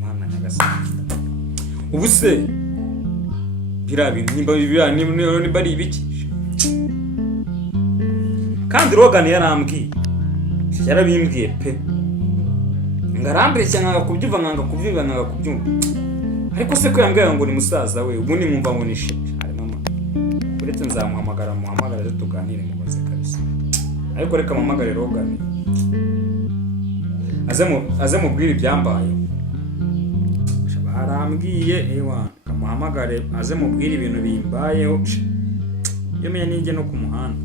Mana nyagasani ubu se bira bintu nimba bari ibiki kandi Logan yarambwiye yarabimbwiye pe ngarambire cyane ngakubyumva nkanga kubyumva ariko se ko yambwiye ngo ni musaza we ubu ni mwumva ngo ni shit ari mama uretse nzamuhamagara zo tuganire mubaze kabisa ariko reka mpamagare Logan aze mubwire ibyambaye arambwiye ewa kamuhamagare aze mubwire ibintu bimbayeho yo menya ninjye no ku muhanda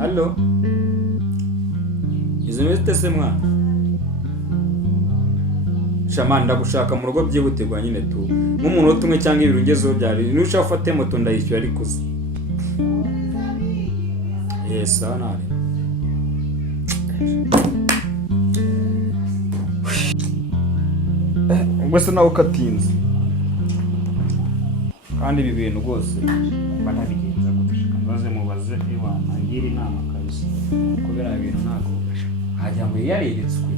Allo izimete se mwana Shamani ndagushaka mu rugo byibutirwa nyine tu nk'umuntu utumwe cyangwa ibirungezo byari nusha ufate moto ndayishyura ariko se nari ubwo se nawe ukatinze kandi ibi bintu rwose banabigenza gushaka maze mubaze Iwana ngira inama kabisa kubera ibintu ntago hajya ngo yareretswe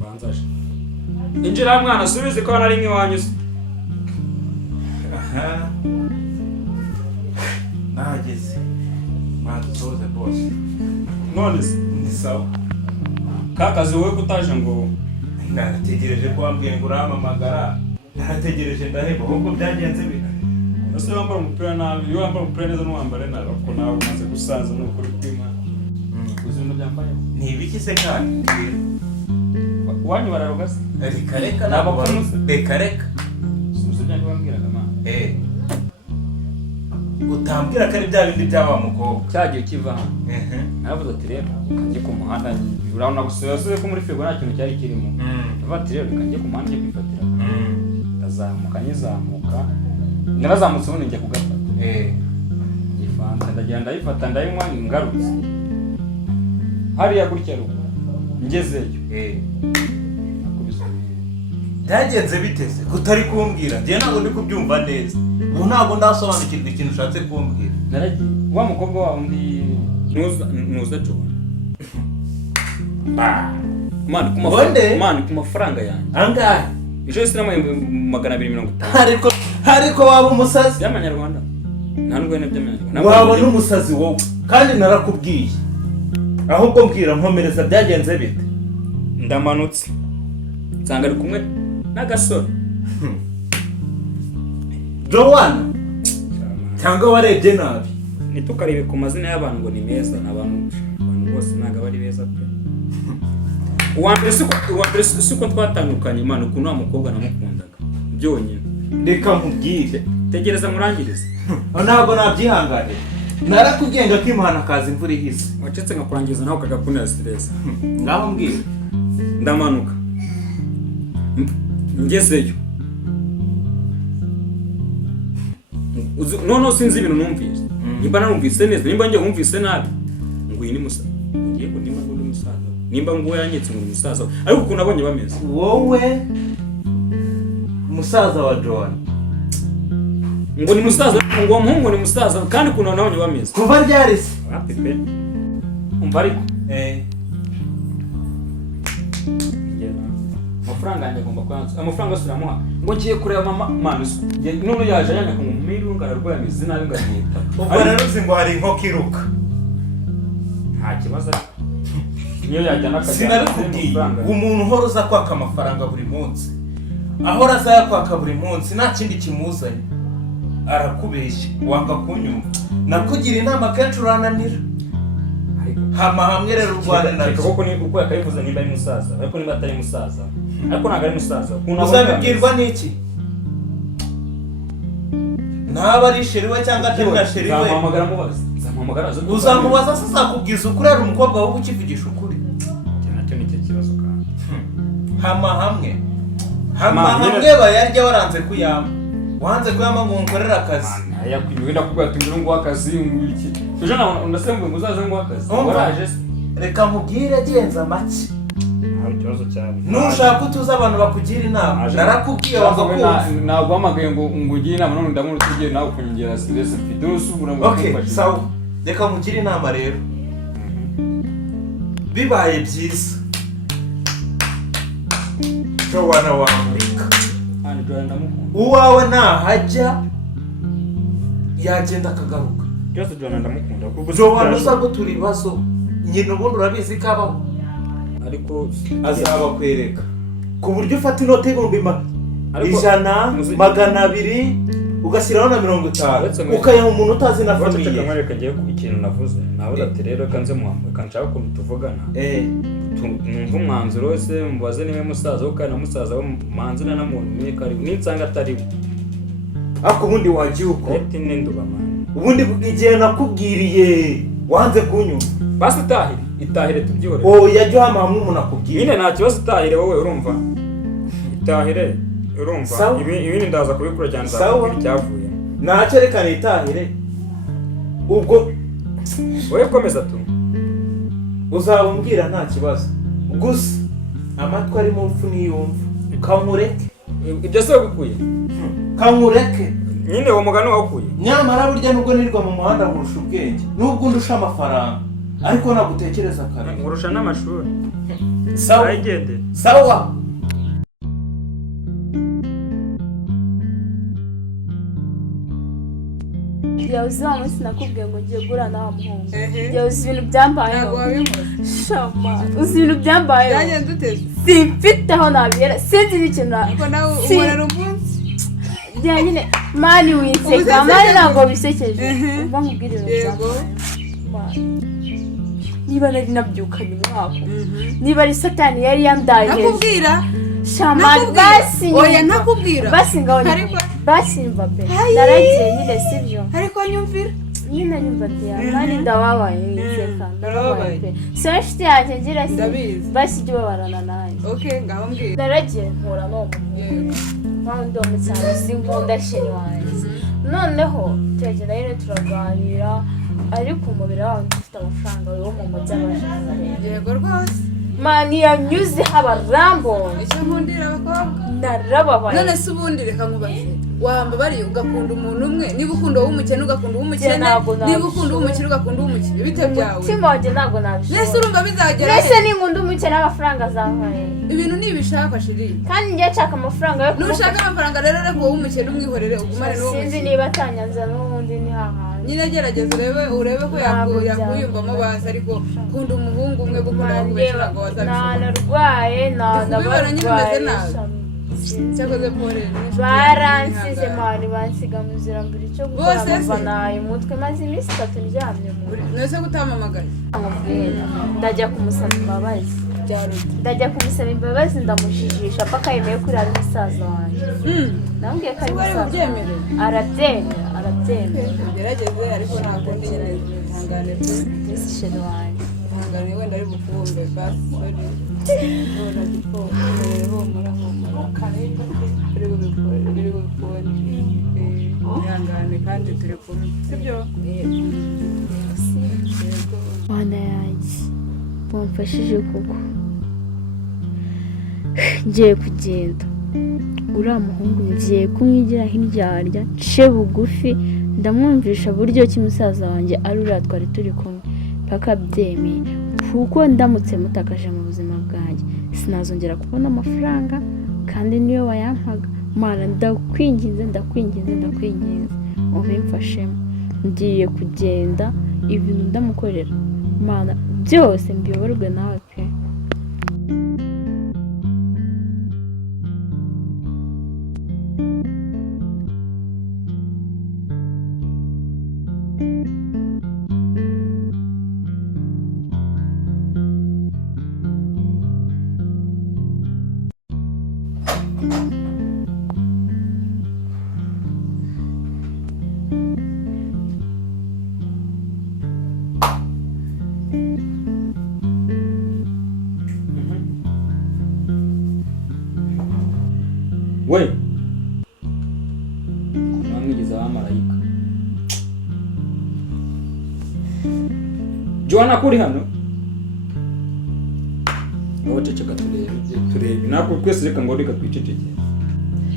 banzaje injira mwana subize ko nari nk'iwanyu se nageze matoze boss none ni sawa kakazi wowe kutaje ngo narategereje ko wambwiye ngo uramamagara narategereje ndaheba ahubwo byagenze bika ese wambara umupira nabi iyo wambara umupira neza n'uwambare nabi ko nawe umaze gusaza no kuri kwima uzino byambaye ni ibiki se kandi wanyu bararugase reka nabo reka subiza byandi bambwiraga ma utambwira ko ari bya bindi byaba mukobwa cyagiye kiva naravuze ati rero kanjye ku muhanda urabona gusoza ko muri fego nta kintu cyari kirimo bati rero kanjye ku muhanda kwifatira ndazamuka nyizamuka narazamutse ubundi njya kugafata ifanta ndagenda ndayifata ndayinywa ngarutse hariya gutya rugo ngezeyo byagenze biteze kutari kumbwira njye ntabwo ndi kubyumva neza ubu ntabwo ndasobanukirwa ikintu ushatse kumbwira naragiye wa mukobwa wawe undi nuza Joana man ku mafaranga yanjye angahe ejo sina 250 ariko waba umusazi y'amanyarwanda nta n'ubwene by'amanyarwanda waba n'umusazi wowe kandi narakubwiye ahubwo mbwira nkomereza byagenze bite ndamanutse nsanga ari kumwe n'agasore Joana cyangwa warebye nabi nitukarebe ku mazina y'abantu ngo ni meza n'abantu bose ntago bari beza pe uwambere siko twatandukanye imana ukuntu wa mukobwa namukundaga byonyine reka nkubwire tegereza murangirize ntabwo nabyihanganira narakugenda ko imana kaza imvura ihise wacetse nkakurangiza nawe ukagakunira stress ngaho mbwira ndamanuka ngezeyo no sinzi ibintu numvise nimba narumvise neza nimba njye wumvise nabi ngo iyi ni musaza ngiye ko nimba ngo ni musaza nimba ngo yanyetse ngo ni musaza ariko ukuntu abonye bameze wowe musaza wa Joana ngo ni musaza ngo umuhungu ni musaza kandi ukuntu nabonye bameze kuva ryari se apepe umva ariko amafaranga yanjye agomba kwanza amafaranga asuramuha ngo ngiye kureba mama manus none yaje yanyaka mu mirunga ararwaye amizina ari ngahita ubwo rero uzi ngo hari inkoko iruka nta kibazo niyo yajyana sinabikubwiye umuntu uhora uza kwaka amafaranga buri munsi ahora aza yakwaka buri munsi nta kindi kimuzanye arakubeshya wanga kunyumva nakugira inama kenshi urananira hama hamwe rero urwana nabyo koko ni uko yakabivuze nimba ari musaza ariko nimba atari musaza ariko ntago ari musaza uzabibwirwa n'iki ntaba ari sheri we cyangwa atari na sheri we zamuhamagara uzamubaza se azakubwiza ukuri ari umukobwa wowe ukivugisha ukuri nacyo nicyo kibazo kandi hama hamwe bayarya waranze kuyama wanze kuyama ngo nkorere akazi yakwibwira kubwa tumira ngo akazi ngwiki tujana ndasembuye muzaze ngo akazi waraje reka mubwire genza make ikibazo cyane nushaka utuza abantu bakugira inama narakubwiye wanga ntabwo hamagaye ngo ugire inama none ndamuri tugire nawe kunyongera stress mfite usubura ngo okay sawa reka mugire inama rero bibaye byiza Joana wamurika uwawe nahajya yagenda akagaruka byose Joana ndamukunda kuko Joana usago turi ibibazo nyine ubundi urabizi ko abaho ariko azaba kwereka ku buryo ufata inote y'ibihumbi 100 200 ugashyiraho na 50 ukayaha umuntu utazi na famiye tukamwereka ngiye ku ikintu navuze nawe ati rero kanze muhamwe kanshaka ko tuvugana numva umwanzuro wese mubaze niwe musaza ukana na musaza wo manzina na muntu ni kari ninsanga atari ako bundi wagiye uko ati ninduba man ubundi igihe nakubwiriye wanze kunyumva basi itahire tubyore yajyo hamwe umuntu akubwira nyine nta kibazo itahire wowe urumva itahire urumva ibindi ndaza kubikura cyane nzakubwira icyavuye ntacyo reka itahire ubwo wowe komeza tu uzabumbwira nta kibazo gusa amatwi ari mu mfu niyumva kamureke ibyo se wabikuye kamureke nyine uwo mugani wakuye nyamara burya nubwo nirwa mu muhanda nkurusha ubwenge nubwo ndusha amafaranga ariko nagutekereza kare nkurusha n'amashuri sawa ayigende sawa Yauzi wa munsi nakubwiye ngo ngiye gura na muhungu. Yauzi ibintu byambayeho. Ntabwo wabikoze. Shama. Uzi ibintu byambayeho. Byagenda uteze. Simfite aho nabiyera. Sinzi n'ikintu. Ariko nawe umurera umunsi. Bya nyine mani winseka. Mani ntabwo bisekeje. Umva nkubwire Yego. Niba nari nabyukanye umwaka. Niba ari satani yari yandaye. Nakubwira. Shama basi. Oya nakubwira. Basi ngaho. Basi mva pe. Naragiye nyine sibyo. Ariko nyumvira. Nyine nyumva ati mani ndababaye winseka. Ndababaye pe. Seshti yanjye ngira si. Basi jye babarana naye. Okay, ngaho mbwira. Naragiye nkora no mu. Bandi umucyane sinkunda sheri wanjye. Noneho tegera rero turaganira ariko umubiri wawe ufite amafaranga wo mu mujyi abashaka. Yego rwose. Mani yanyuze habarambo. Icyo nkundira abakobwa. Narababaye. None se ubundi reka nkubaze. Wamba bari ugakunda umuntu umwe niba ukunda uw'umukene ugakunda uw'umukene niba ukunda uw'umukene ugakunda uw'umukene bite byawe mutima wanjye ntabwo nabishobora nese urumva bizagera nese ninkunda umukene amafaranga azavaye ibintu nibishaka shiri kandi njye nshaka amafaranga yo nushaka amafaranga rero reko uw'umukene umwihorere ugumane n'uwo sinzi niba atanyanza n'ubundi ni hahandi nyine gerageza urebe ko yakuyumvamo bazi ariko kunda umuhungu umwe gukunda bakubeshera ngo wazabishobora narwaye narwaye cyakoze pole baransize mani bansiga mu nzira mbere cyo gukora bavanaye umutwe maze iminsi 3 ndyamye mu nese gutamamagaye ndajya kumusaba imbabazi ndajya kumusaba imbabazi ndamujijisha paka yemeye kuri ari musaza wanjye nambwiye ko ari musaza arabyemera gerageze ariko ntabwo ndi nyine ihangane ese sheri wanjye ihangane wenda ari bukumbe basi ora tipo humura biri gukora ihangane kandi turi kumwe sibyo Mana yanjye wamfashije koko ngiye kugenda uriya muhungu ngiye kumwigira hirya nce bugufi ndamwumvisha buryo ki musaza wanjye ari uriya twari turi kumwe paka byemeye kuko ndamutse mutakaje mu buzima bwanjye sinazongera kubona amafaranga kandi niyo wayampaga Mana ndakwinginze ubimfashemo ngiye kugenda ibintu ndamukorera Mana byose mbiyoborwe nawe pe we kumwamwigeza abamarayika Joana kuri hano ngo ceceka turebe nako twese reka ngo reka twiceceke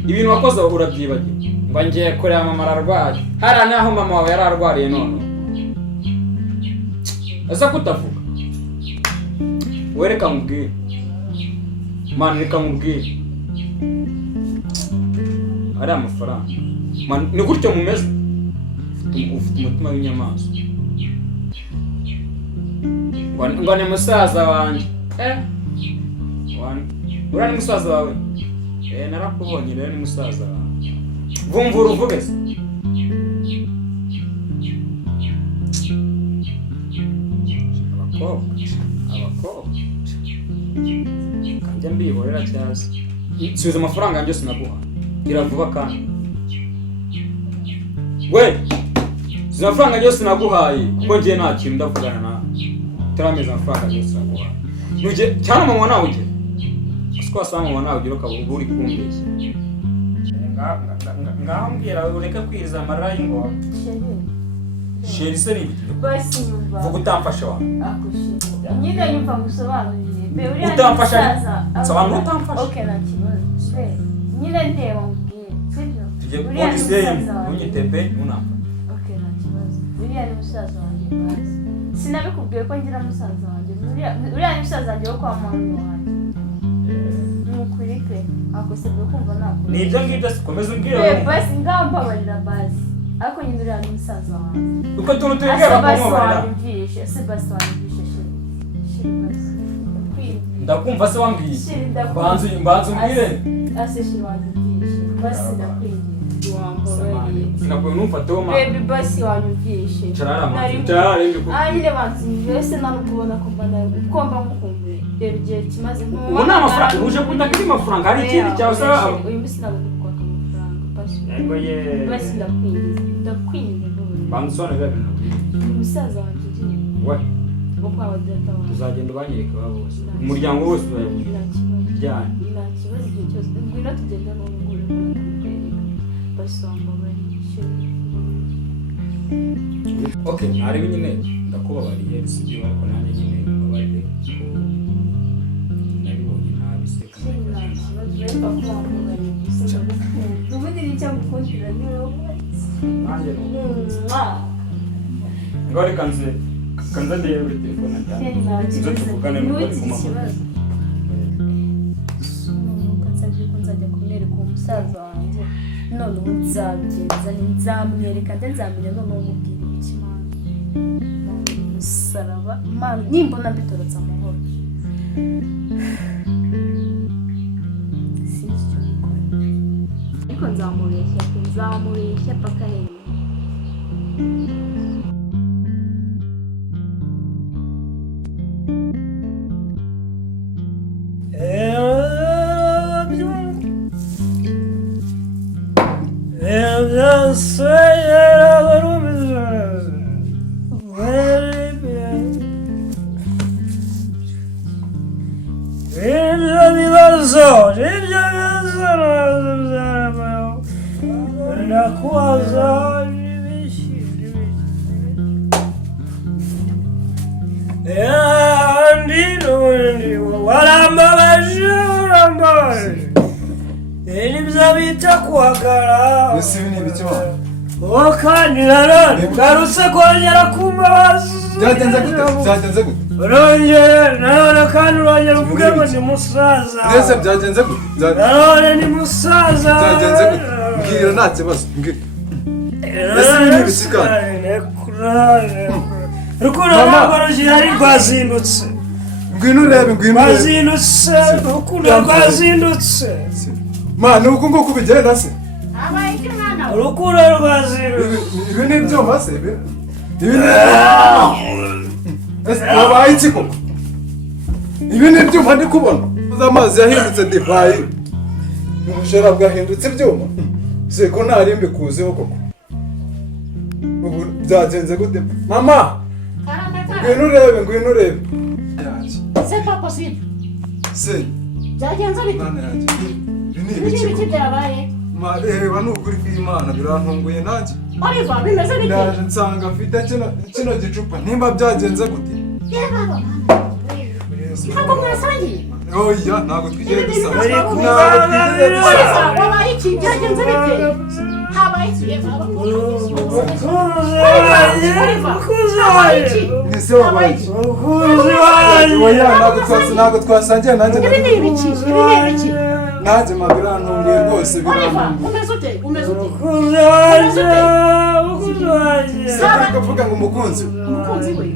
ibintu wakoze urabyibagiwe ngo ngiye kureba mama ararwaye hara naho mama wawe yararwariye none asa kutavuga wereka mubwire man reka mubwire ari amafaranga man ni gutyo mumeze ufite umutima w'inyamaswa ngo ni musaza wanjye uriya ni musaza wawe narakubonye rero ni musaza wawe vumvura uvuge se abakobwa kanjya mbihorera cyangwa subiza amafaranga yanjye sinaguha gira vuba kandi we subiza amafaranga yanjye sinaguhaye kuko ngiye nta kintu ndavugana nawe turameza amafaranga yanjye sinaguhaye nujye cyane mama nawe ugera siko wasanga mama nawe ugera ukaba uri kumbeshya ngaho mbwira ureke kwiriza amarira y'ingoma sheri se ni basi nyumva vuga utamfasha wawe nyine nyumva gusobanurire be uriya utamfasha sobanura utamfasha okay nta kibazo be nyine ndeba mbwira sibyo tujye polisi yemu unyitepe unampa okay nta kibazo uriya ni musaza wanjye basi sinabikubwiye ko ngira musaza wanjye uriya ni musaza wanjye wo kwa mama wanjye nukurike akosebye kumva nako ni ibyo ngibyo sikomeza umbwira basi ngambabarira basi ariko nyine uriya ni musaza wanjye uko tuntu tubibwira bakumubara ese basi wanyumvishe shiri basi ndakumva se wambwiye mbanze umbwire ase shiri wanyumvishe basi ndakwingiye wambabarire sinakuye numfateho ma baby basi wanyumvishe carara nyine banzimye ese nari kubona ko mba mukumbuye rero igihe kimaze ubu ni amafaranga uje kundaka mafaranga hari ikindi cyawe se uyu munsi ntabwo kwaka amafaranga basi yego ye basi ndakwingiye bansobanurira ibintu umusaza wanjye ugiye we wo kwa data wanjye tuzagenda ubanyereka babo bose umuryango wose urayabona nta kibazo byane nta kibazo igihe cyose ngwino tugenda n'umugore kumwereka basi wambabarire okay ntarebe nyine ndakubabariye sibyo ariko nanjye nyine mbabarire ko nabibonye nabi se kandi nta kibazo rero ko wambabarire gusa ubundi ni cyo gukundira ni wowe nanjye ngo reka nze ndebe kuri telefone nze tuvugane n'uko ari kumama nzajya kumwereka umusaza wanjye none ubu nzamwereka nzamenya none umubwira ikimana umusaraba nimbona mbitorotse amahoro sinzi icyo gukora ariko nzamubeshya paka hejuru Ese ni ibiki wa? Kandi nanone garutse kongera kumbabaza. Byagenze gute? Urongera nanone kandi urongera uvuge ngo ni musaza. Ese byagenze gute? Nanone ni musaza. Byagenze gute? Mbwira nta kibazo. Mbwira. Ese ni ibiki kandi? Rukundo ntabwo rugihari rwazindutse. Ngwino urebe. Rwazindutse. Rukundo rwazindutse. Mana uko ngo kubigenda se? Urukundo rwazindutse. Ibi ni ibyuma se? Ibi ni wabaye iki koko? Ibi ni ibyuma ndi kubona. Amazi yahindutse divayi. Ubushera bwahindutse ibyuma. Se ko ntari mbikuzeho koko. Ubu byagenze gute? Mama! Ngwino urebe. C'est pas possible. Se. Byagenze bite? Mana yanjye. Ibiki byabaye? Reba n'ukuri kw'Imana birantunguye nanjye. Oliva bimeze bite? Ndaje nsanga mfite kino gicupa nimba byagenze gute? Ntabwo mwasangiye? oya ntabwo twigiye dusanga wabaye iki byagenze bite habaye iki mwese wabaye iki oya ntabwo twasangiye nanjye ibi ni ibiki nanjye mabirantunguye rwose umeze ute kuvuga ngo umukunzi we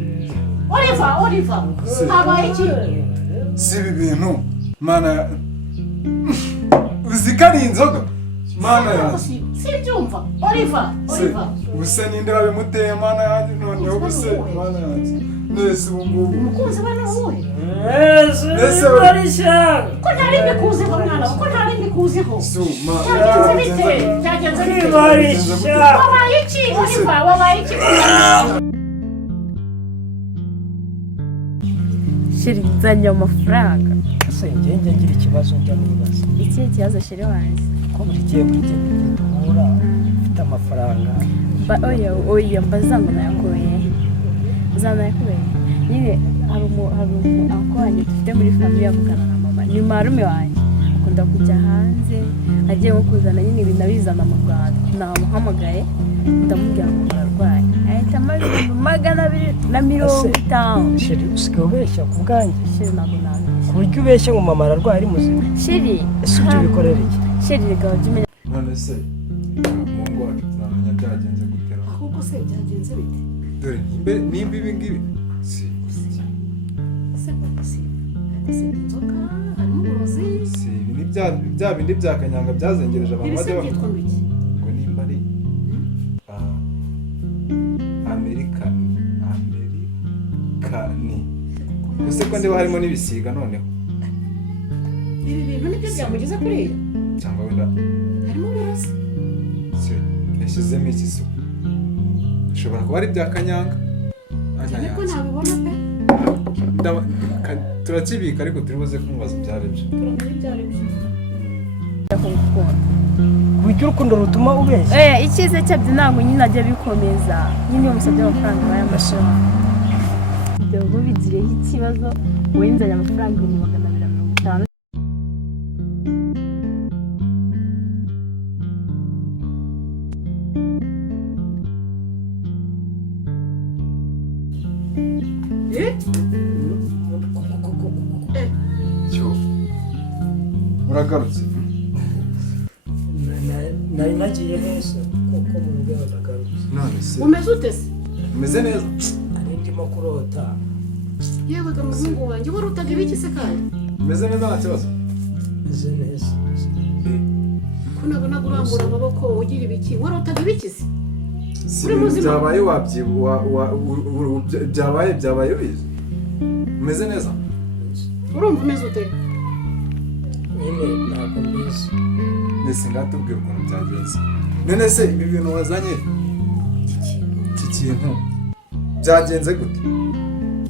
Oliva habaye iki si ibi bintu mana uzi ko ari inzoga mana yanjye simbyumva Oliva gusa ninde wabimuteye mana yanjye noneho gusa mana yanjye nese ubu ngubu umukunzi we ni uwuhe nese ko ntari mbikuziho mwana ko ntari mbikuziho suma byagenze bite wabaye iki Oliva wabaye iki shiri nzanye amafaranga ese njye ngira ikibazo njya nibaza ikihe kibazo shiri wanjye ko buri gihe duhura ufite amafaranga oya mbaza ngo nayakuye nyine hari umu anko wanjye dufite muri famiye avugana na mama ni marume wanjye akunda kujya hanze agiye nko kuzana nyine ibintu abizana mu Rwanda namuhamagaye ndamubwira ngo ararwaye ahita amaze 250 sheri usigaye ubeshya ku bwanjye sheri ntabwo nabi ku buryo ubeshya ngo mama ararwaye ari muzima sheri ese ibyo bikorera iki sheri reka wajye none se mungu wacu turamenya byagenze gutera ahubwo se byagenze bite dore nimba ibi ngibi si inzoka harimo uburozi si ibi ni bya bindi bya kanyanga byazengereje abantu bajya byitwa iki ngo nimba ari amerikani gusa ko ndiba harimo n'ibisiga noneho ibi bintu nibyo byamugize kuriya cyangwa wenda harimo uburozi se yashyizemo iki se bishobora kuba ari bya kanyanga cyane ko ntabibona pe turakibika ariko turi buze kumubaza ibyarebye ku buryo urukundo rutuma ubeshya icyiza cyabyo ntabwo nyine ajya bikomeza nyine iyo musabye amafaranga bayamashyira ibyo bigireho ikibazo wenzanye amafaranga 250 muragarutse nari nagiye neza kuko mu rugo nagarutse none se umeze ute se umeze neza ari ndimo kurota yewe ga muhungu wanjye warutaga ibiki se kandi umeze neza nta kibazo meze neza ko nabona urambura amaboko ugira ibiki warutaga ibiki se byabaye byabaye bizi umeze neza urumva umeze ute nyine ntabwo mbizi nese ngatubwira ukuntu byagenze none se ibi bintu wazanye iki kintu byagenze gute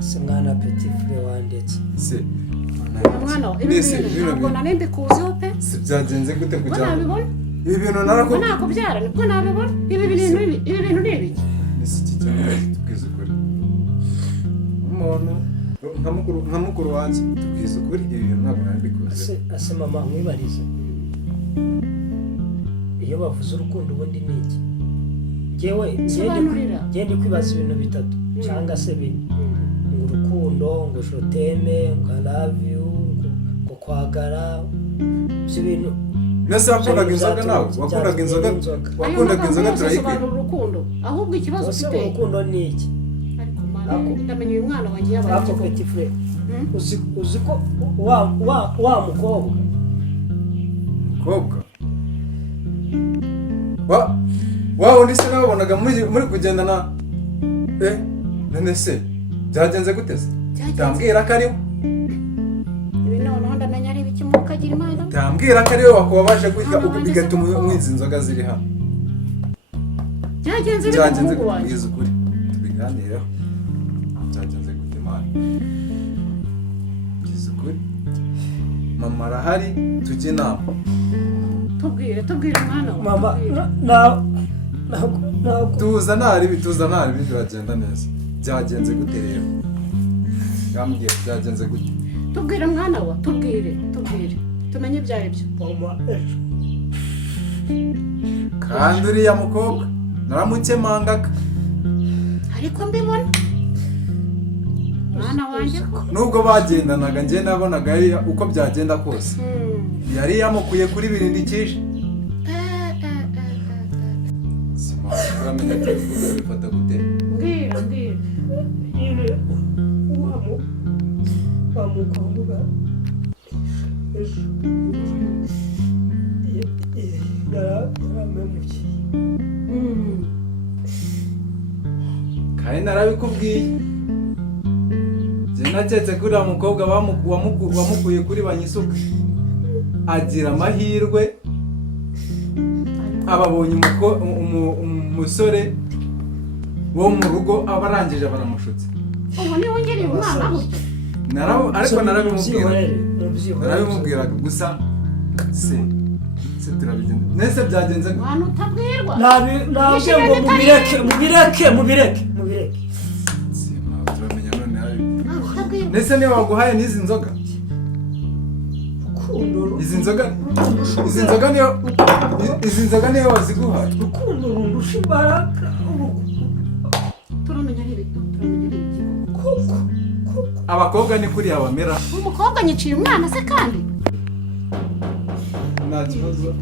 se mwana petit frère wandetse se mwana ibi ntabwo nanembe kuziho pe se byagenze gute kugira ngo ibi bintu narako nakubyara niko nabibona ibi bintu ni ibiki nese iki kintu tubwiza ukuri umuntu nka mukuru wanjye tubwiza ukuri ibi bintu ntabwo nari bikoze ase mama mwibarize iyo bavuze urukundo ubundi ni iki njyewe ngende kwibaza ibintu bitatu cyangwa se bine ngo urukundo ngo joteme ngo love you ngo kwagara ibyo bintu nese wakundaga inzoga nawe wakundaga inzoga turayikwiye urukundo ahubwo ikibazo ufite urukundo ni iki ariko mana ndamenye uyu mwana wanjye yabaye ako petit frère uzi ko wa mukobwa wa undi se nabonaga muri kugendana none se byagenze gute se tambwira ko ariwe ibi noneho ndamenya ari ibiki mukagira imana tambwira ko ariwe wakubabaje gutya bigatuma mwiza inzoga ziri hano byagenze gute ukuri tubiganireho byagenze gute mana byiza ukuri mama arahari tujye inama tubwire mwana wawe mama ntabwo tuza ntaribi biragenda neza byagenze gute rero yambwiye byagenze gute tubwire mwana wa tubwire tumenye ibyo ari byo. mama ejo kandi uriya mukobwa naramukemangaga ariko mbibona mwana wanjye ko nubwo bagendanaga njye nabonaga ari uko byagenda kose yari yamukuye kuri birindikije sima turamenya ko bifata gute mbwira nyine wamukobwa ejo yaramemukiye kandi narabikubwiye njye naketse ko uriya mukobwa wamukuye kuri banyisuka agira amahirwe ababonye umusore wo mu rugo aba arangije baramushutse ubu niwe ungiriye umwana gutya ariko narabimubwiraga gusa se turabigenza nese byagenze mwana utabwirwa nabyo ngo mubireke turamenya none nese niba waguhaye n'izi nzoga izi nzoga niyo waziguhaye urukundo rundusha imbaraga turamenya n'ibiki koko abakobwa ni kuriya bamera umukobwa nyiciye umwana se kandi nta kibazo